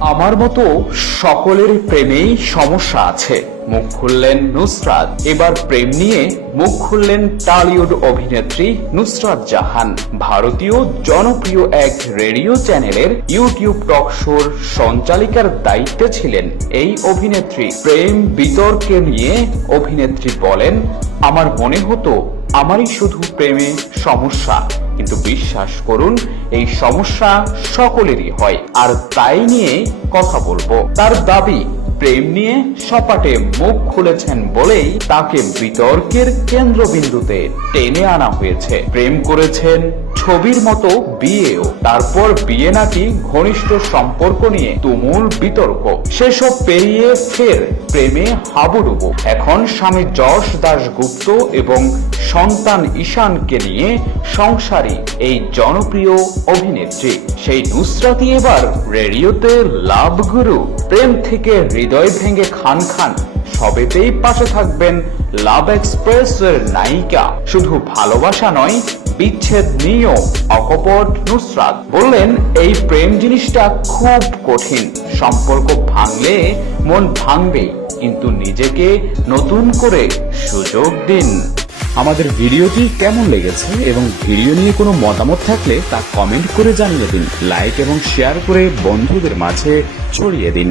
আমার মতো সকলের প্রেমেই সমস্যা আছে। মুখ খুললেন নুসরাত, এবার প্রেম নিয়ে মুখ খুললেন টালিউড অভিনেত্রী নুসরাত জাহান। ভারতীয় জনপ্রিয় এক রেডিও চ্যানেলের ইউটিউব টক শোর সঞ্চালিকার দায়িত্বে ছিলেন এই অভিনেত্রী। প্রেম বিতর্কে নিয়ে অভিনেত্রী বলেন, আমার মনে হতো আমারই শুধু প্রেমে সমস্যা। কিন্তু বিশ্বাস করুন, এই সমস্যা সকলেরই হয়। আর তাই নিয়ে কথা বলব। তার দাবি, প্রেম নিয়ে সপাটে মুখ খুলেছেন বলেই তাকে বিতর্কের কেন্দ্রবিন্দুতে টেনে আনা হয়েছে। প্রেম করেছেন ছবির মতো বিয়েও। তারপর বিয়ে নাকি ঘনিষ্ঠ সম্পর্ক নিয়ে তুমুল বিতর্ক। সেসব পেরিয়ে ফের প্রেমে হাবুডুবু। এখন স্বামী যশ দাশগুপ্ত এবং সন্তান ঈশানকে নিয়ে সংসারী এই জনপ্রিয় অভিনেত্রী। সেই নুসরাতি এবার রেডিওতে লাভ গুরু প্রেম থেকে হৃদয় ভেঙে খান খান। সবেতেই পাশে থাকবেন লাভ এক্সপ্রেস এর নায়িকা। শুধু ভালোবাসা নয় বিচ্ছেদ নিয়েও অকপট নুসরাত। বললেন, এই প্রেম জিনিসটা খুব কঠিন। সম্পর্ক ভাঙলে মন ভাঙবে, কিন্তু নিজেকে নতুন করে সুযোগ দিন। আমাদের ভিডিওটি কেমন লেগেছে এবং ভিডিও নিয়ে কোনো মতামত থাকলে তা কমেন্ট করে জানিয়ে দিন। লাইক এবং শেয়ার করে বন্ধুদের মাঝে ছড়িয়ে দিন।